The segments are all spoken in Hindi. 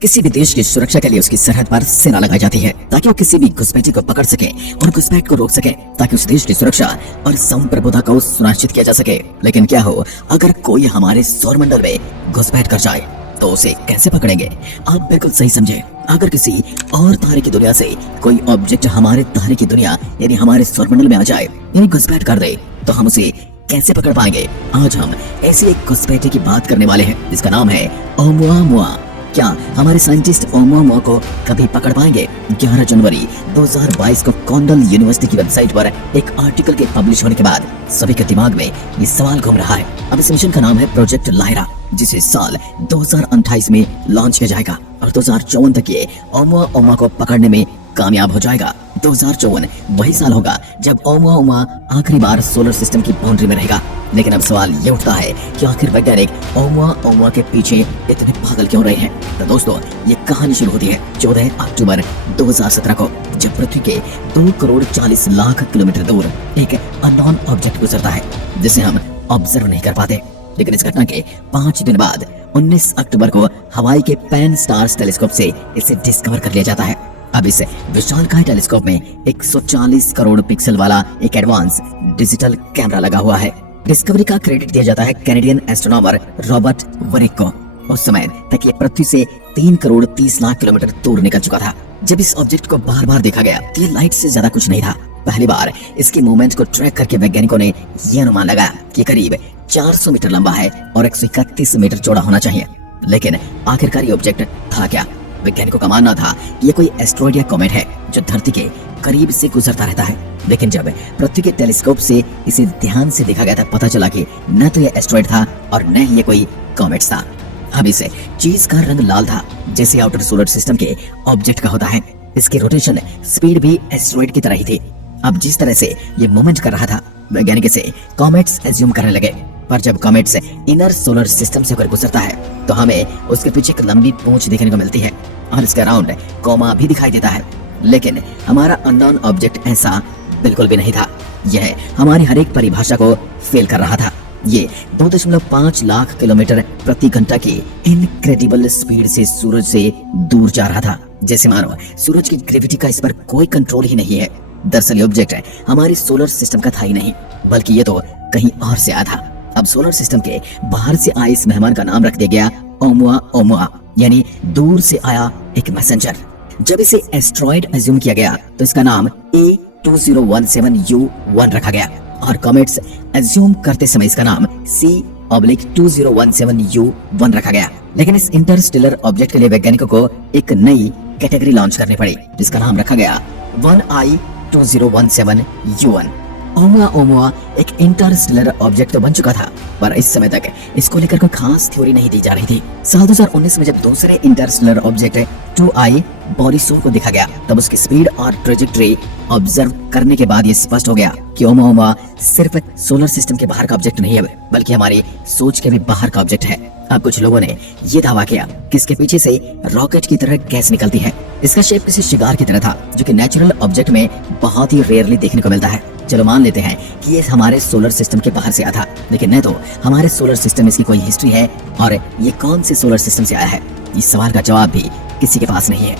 किसी भी देश की सुरक्षा के लिए उसकी सरहद पर सेना लगाई जाती है ताकि वो किसी भी घुसपैठी को पकड़ सके और घुसपैठ को रोक सके, ताकि उस देश की सुरक्षा और संप्रभुता को सुनिश्चित किया जा सके। लेकिन क्या हो अगर कोई हमारे सौरमंडल में घुसपैठ कर जाए तो उसे कैसे पकड़ेंगे? आप बिल्कुल सही समझे। अगर किसी और तारे की दुनिया से कोई ऑब्जेक्ट हमारे तारे की दुनिया यानी हमारे सौरमंडल में आ जाए यानी घुसपैठ कर दे तो हम उसे कैसे पकड़ पाएंगे? आज हम ऐसी एक घुसपैठी की बात करने वाले हैं जिसका नाम है ओमुआमुआ। क्या हमारे साइंटिस्ट ओमुआमुआ को कभी पकड़ पाएंगे? 11 जनवरी 2022 को कॉर्नेल यूनिवर्सिटी की वेबसाइट पर एक आर्टिकल के पब्लिश होने के बाद सभी के दिमाग में ये सवाल घूम रहा है। अब इस मिशन का नाम है प्रोजेक्ट लायरा, जिसे साल 2028 में लॉन्च किया जाएगा और 2054 तक ये ओमुआमुआ को पकड़ने में कामयाब हो जाएगा। 2054 वही साल होगा जब ओमुआमुआ आखिरी बार सोलर सिस्टम की बाउंड्री में रहेगा। लेकिन अब सवाल ये उठता है कि आखिर वैज्ञानिक ओमुआमुआ के पीछे इतने पागल क्यों रहे हैं? तो दोस्तों ये कहानी शुरू होती है 14 अक्टूबर 2017 को, जब पृथ्वी के 2 करोड़ 40 लाख किलोमीटर दूर एक अननोन ऑब्जेक्ट गुजरता है जिसे हम ऑब्जर्व नहीं कर पाते। लेकिन इस घटना के 5 दिन बाद 19 अक्टूबर को हवाई के पैन स्टार्स टेलीस्कोप से इसे डिस्कवर कर लिया जाता है। अब इस विशालकाय टेलीस्कोप में 140 करोड़ पिक्सल वाला एक एडवांस डिजिटल कैमरा लगा हुआ है। डिस्कवरी का क्रेडिट दिया जाता है कैनेडियन एस्ट्रोनॉमर रॉबर्ट वरिक को। उस समय तक ये पृथ्वी से 3 करोड़ 30 लाख किलोमीटर दूर निकल चुका था। जब इस ऑब्जेक्ट को बार बार देखा गया तो ये लाइट से ज्यादा कुछ नहीं था। पहली बार इसके मूवमेंट को ट्रैक करके वैज्ञानिकों ने यह अनुमान लगाया कि करीब 400 मीटर लंबा है और 131 मीटर चौड़ा होना चाहिए। लेकिन आखिरकार ये ऑब्जेक्ट था क्या? वैज्ञानिकों का मानना था कि ये कोई एस्ट्रॉइड या कॉमेट है जो धरती के करीब से गुजरता रहता है। लेकिन जब पृथ्वी के टेलीस्कोप से इसे ध्यान से देखा गया था, पता चला कि न तो ये एस्ट्रॉइड था और न ही ये कोई कॉमेट था। अब इस चीज का रंग लाल था जैसे आउटर सोलर सिस्टम के ऑब्जेक्ट का होता है। इसकी रोटेशन स्पीड भी एस्ट्रॉइड की तरह ही थी। अब जिस तरह से ये मूवमेंट कर रहा था वैज्ञानिक इसे कॉमेट्स एज्यूम करने लगे। पर जब कॉमेट्स इनर सोलर सिस्टम से होकर गुजरता है तो हमें उसके पीछे एक लंबी पूंछ देखने को मिलती है और इसका राउंड कॉमा भी दिखाई देता है। लेकिन हमारा अननोन ऑब्जेक्ट ऐसा बिल्कुल भी नहीं था। यह हमारी हर एक परिभाषा को फेल कर रहा था। ये 2.5 लाख किलोमीटर प्रति घंटा की इनक्रेडिबल स्पीड से सूरज से दूर जा रहा था, जैसे मानो सूरज की ग्रेविटी का इस पर कोई कंट्रोल ही नहीं है। दरअसल ये ऑब्जेक्ट हमारे सोलर सिस्टम का था ही नहीं, बल्कि ये तो कहीं और से आया था। अब सोलर सिस्टम के बाहर से आए इस मेहमान का नाम रख दिया गया ओमुआमुआ, यानी दूर से आया एक मैसेंजर। जब इसे एस्ट्रॉइड एज्यूम किया गया तो इसका नाम A2017U1 रखा गया और कॉमेट्स एज्यूम करते समय इसका नाम C/2017U1 रखा गया। लेकिन इस इंटरस्टेलर ऑब्जेक्ट के लिए वैज्ञानिकों को एक नई कैटेगरी लॉन्च करनी पड़ी जिसका नाम रखा गया 1I2017U1। ओमुआमुआ एक इंटरस्टेलर ऑब्जेक्ट तो बन चुका था, पर इस समय तक इसको लेकर कोई खास थ्योरी नहीं दी जा रही थी। साल 2019 में जब दूसरे इंटरस्टेलर ऑब्जेक्ट 2I बोरिसोव को देखा गया तब उसकी स्पीड और ट्रेजेक्टरी ऑब्जर्व करने के बाद ये स्पष्ट हो गया कि ओमुआमुआ सिर्फ सोलर सिस्टम के बाहर का ऑब्जेक्ट नहीं है, बल्कि हमारी सोच के भी बाहर का ऑब्जेक्ट है। अब कुछ लोगों ने ये दावा किया कि इसके पीछे से रॉकेट की तरह गैस निकलती है। इसका शेप किसी शिकार की तरह था जो कि नेचुरल ऑब्जेक्ट में बहुत ही रेयरली देखने को मिलता है। चलो मान लेते हैं कि ये हमारे सोलर सिस्टम के बाहर से आया था, लेकिन न तो हमारे सोलर सिस्टम में इसकी कोई हिस्ट्री है और ये कौन से सोलर सिस्टम से आया है, इस सवाल का जवाब भी किसी के पास नहीं है।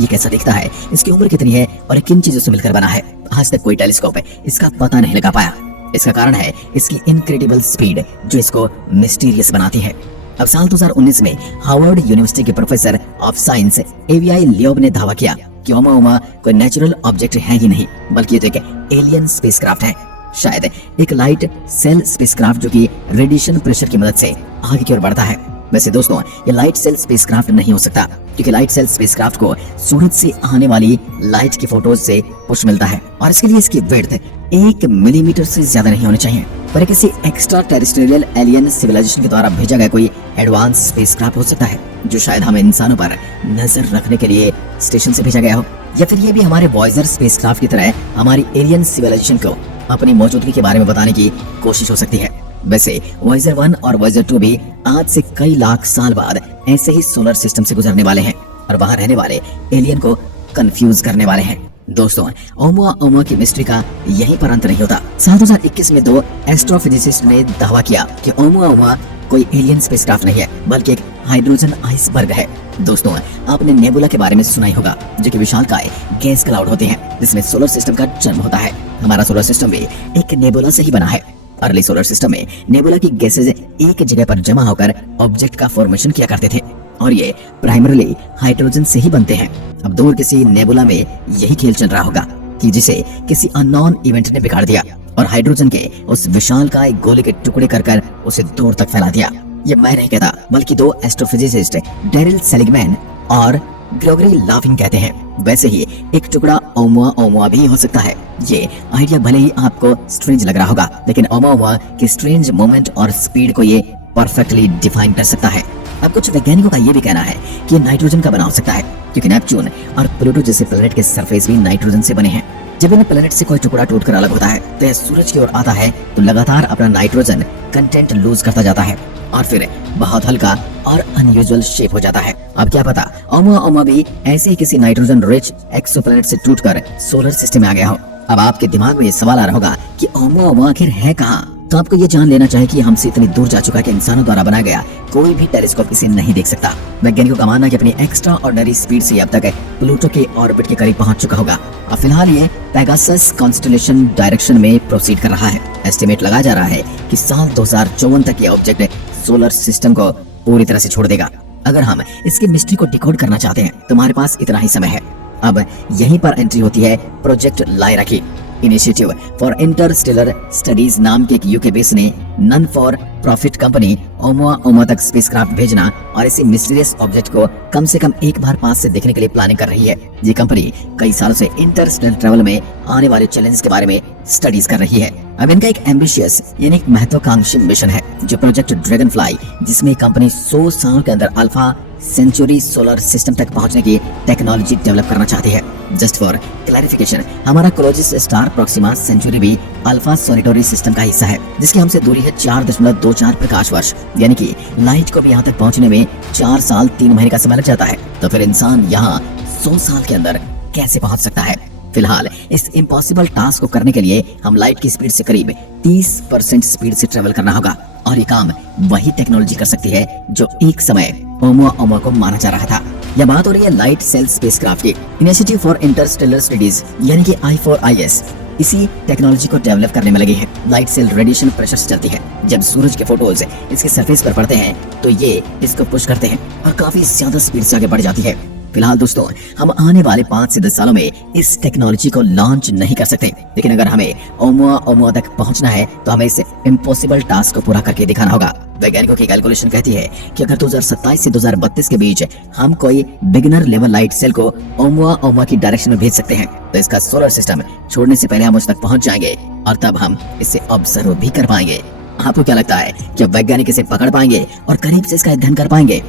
ये कैसा दिखता है, इसकी उम्र कितनी है और किन चीजों से मिलकर बना है, आज तक कोई टेलीस्कोप इसका पता नहीं लगा पाया। इसका कारण है इसकी इनक्रेडिबल स्पीड जो इसको मिस्टीरियस बनाती है। अब साल 2019 में हार्वर्ड यूनिवर्सिटी के प्रोफेसर ऑफ साइंस एवीआई लियोब ने दावा किया कि ओमुआमुआ कोई नेचुरल ऑब्जेक्ट है ही नहीं, बल्कि ये तो एक एलियन स्पेसक्राफ्ट है, शायद एक लाइट सेल स्पेसक्राफ्ट जो कि रेडिएशन प्रेशर की मदद से आगे की ओर बढ़ता है। वैसे दोस्तों ये लाइट सेल स्पेसक्राफ्ट नहीं हो सकता, क्योंकि लाइट सेल स्पेसक्राफ्ट को सूरज से आने वाली लाइट की फोटोज से पुश मिलता है और इसके लिए इसकी विड्थ 1 मिलीमीटर से ज्यादा नहीं होनी चाहिए। पर किसी एक्स्ट्रा टेरेस्ट्रियल एलियन सिविलाइजेशन के द्वारा भेजा गया कोई एडवांस स्पेसक्राफ्ट हो सकता है जो शायद हमें इंसानों पर नजर रखने के लिए स्टेशन से भेजा गया हो, या फिर ये भी हमारे वॉयजर स्पेसक्राफ्ट की तरह हमारी एलियन सिविलाइजेशन को अपनी मौजूदगी के बारे में बताने की कोशिश हो सकती है। वैसे वॉयजर 1 और वॉयजर 2 भी आज से कई लाख साल बाद ऐसे ही सोलर सिस्टम से गुजरने वाले हैं और वहां रहने वाले एलियन को कंफ्यूज करने वाले हैं। दोस्तों ओमुआमुआ की मिस्ट्री का यहीं पर अंत नहीं होता। साल 2021 में 2 एस्ट्रोफिजिसिस्ट ने दावा किया कि ओमुआमुआ कोई एलियन स्पेसक्राफ्ट नहीं है, बल्कि एक हाइड्रोजन आइसबर्ग है। दोस्तों, आपने नेबुला के बारे में सुना ही होगा, जो कि विशालकाय गैस क्लाउड होते हैं जिसमें सोलर सिस्टम का जन्म होता है। हमारा सोलर सिस्टम भी एक नेबुला से ही बना है। अर्ली सोलर सिस्टम में नेबुला की गैसेज एक जगह पर जमा होकर ऑब्जेक्ट का फॉर्मेशन किया करते थे, और ये प्राइमरीली हाइड्रोजन से ही बनते हैं। अब दूर किसी नेबुला में यही खेल चल रहा होगा कि जिसे किसी अननोन इवेंट ने बिगाड़ दिया और हाइड्रोजन के उस विशालकाय गोले के टुकड़े कर उसे दूर तक फैला दिया। ये मैं नहीं कहता, बल्कि दो एस्ट्रोफिजिसिस्ट डेरिल सेलिगमैन और ग्रेगरी लाफिंग कहते हैं। वैसे ही एक टुकड़ा ओमुआ भी हो सकता है। ये आइडिया भले ही आपको स्ट्रेंज लग रहा होगा, लेकिन ओमुआ की स्ट्रेंज मोमेंट और स्पीड को ये परफेक्टली डिफाइन कर सकता है। अब कुछ वैज्ञानिकों का ये भी कहना है कि नाइट्रोजन का बना हो सकता है, क्योंकि नेपच्यून और प्लूटो जैसे प्लेनेट के सरफेस भी नाइट्रोजन से बने हैं। जब इन प्लेनेट से कोई टुकड़ा टूटकर अलग होता है तो यह सूरज की ओर आता है, तो लगातार अपना नाइट्रोजन कंटेंट लूज करता जाता है और फिर बहुत हल्का और अनयूजुअल शेप हो जाता है। अब क्या पता ओमुआ भी ऐसे ही किसी नाइट्रोजन रिच एक्सोप्लैनेट से टूटकर सोलर सिस्टम में आ गया हो। अब आपके दिमाग में ये सवाल आ रहा होगा कि ओमुआ आखिर है कहाँ? तो आपको ये जान लेना चाहिए कि हमसे इतनी दूर जा चुका है कि इंसानों द्वारा बनाया गया कोई भी टेलीस्कोप इसे नहीं देख सकता। वैज्ञानिकों का मानना है कि अपनी एक्स्ट्रा ऑर्डिनरी स्पीड से अब तक प्लूटो के ऑर्बिट के करीब पहुंच चुका होगा। और फिलहाल ये पेगासस कॉन्स्टेलेशन डायरेक्शन में प्रोसीड कर रहा है। एस्टिमेट लगाया जा रहा है कि साल 2054 तक ये ऑब्जेक्ट सोलर सिस्टम को पूरी तरह से छोड़ देगा। अगर हम इसकी मिस्ट्री को डिकोड करना चाहते हैं तो हमारे पास इतना ही समय है। अब यहीं पर एंट्री होती है प्रोजेक्ट लायरा की। इनिशिएटिव फॉर इंटरस्टेलर स्टडीज नाम के एक यूके बेस ने नन फॉर प्रॉफिट कंपनी ओमुआ तक स्पेसक्राफ्ट भेजना और इसी मिस्टीरियस ऑब्जेक्ट को कम से कम एक बार पास से देखने के लिए प्लानिंग कर रही है। ये कंपनी कई सालों से इंटरस्टेलर ट्रैवल में आने वाले चैलेंजेस के बारे में स्टडीज कर रही है। अब इनका एक एम्बिशियस यानी एक महत्वाकांक्षी मिशन है, जो प्रोजेक्ट ड्रैगन फ्लाई, जिसमें कंपनी 100 साल के अंदर अल्फा सेंचुरी सोलर सिस्टम तक पहुंचने की टेक्नोलॉजी डेवलप करना चाहती है। जस्ट फॉर क्लैरिफिकेशन, हमारा क्लोजेस्ट स्टार प्रोक्सिमा सेंचुरी भी अल्फा सोलिटरी सिस्टम का हिस्सा है, जिसकी हमसे दूरी है 4.24 प्रकाश वर्ष, यानी कि लाइट को भी यहाँ तक पहुँचने में 4 साल 3 महीने का समय लग जाता है। तो फिर इंसान यहाँ 100 साल के अंदर कैसे पहुँच सकता है? फिलहाल इस इम्पॉसिबल टास्क को करने के लिए हम लाइट की स्पीड से करीब 30% स्पीड से ट्रेवल करना होगा, और ये काम वही टेक्नोलॉजी कर सकती है जो एक समय ओमुआ को माना जा रहा था। यह बात हो रही है लाइट सेल स्पेसक्राफ्ट की। इनिशिएटिव फॉर इंटरस्टेलर स्टडीज यानी कि I4IS इसी टेक्नोलॉजी को डेवलप करने में लगी है। लाइट सेल रेडिएशन प्रेशर से चलती है। जब सूरज के फोटोज इसके सरफेस पर पड़ते हैं तो ये इसको पुश करते हैं और काफी ज्यादा स्पीड से आगे बढ़ जाती है। फिलहाल दोस्तों, हम आने वाले 5 से 10 सालों में इस टेक्नोलॉजी को लॉन्च नहीं कर सकते, लेकिन अगर हमें ओमुआ तक पहुंचना है तो हमें इस इम्पॉसिबल टास्क को पूरा करके दिखाना होगा। वैज्ञानिकों की कैलकुलेशन कहती है कि अगर 2027 से 2032 के बीच हम कोई बिगिनर लेवल लाइट सेल को ओमुआ की डायरेक्शन में भेज सकते हैं, तो इसका सोलर सिस्टम छोड़ने से पहले हम उस तक पहुंच जाएंगे और तब हम इसे ऑब्जर्व भी कर पाएंगे। आपको क्या लगता है कि वैज्ञानिक इसे पकड़ पाएंगे और करीब से इसका अध्ययन कर पाएंगे?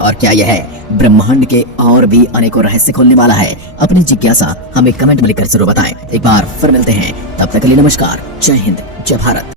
और क्या यह ब्रह्मांड के और भी अनेकों रहस्य खोलने वाला है? अपनी जिज्ञासा हमें कमेंट में लिखकर जरूर बताएं। एक बार फिर मिलते हैं, तब तक के लिए नमस्कार, जय हिंद, जय भारत।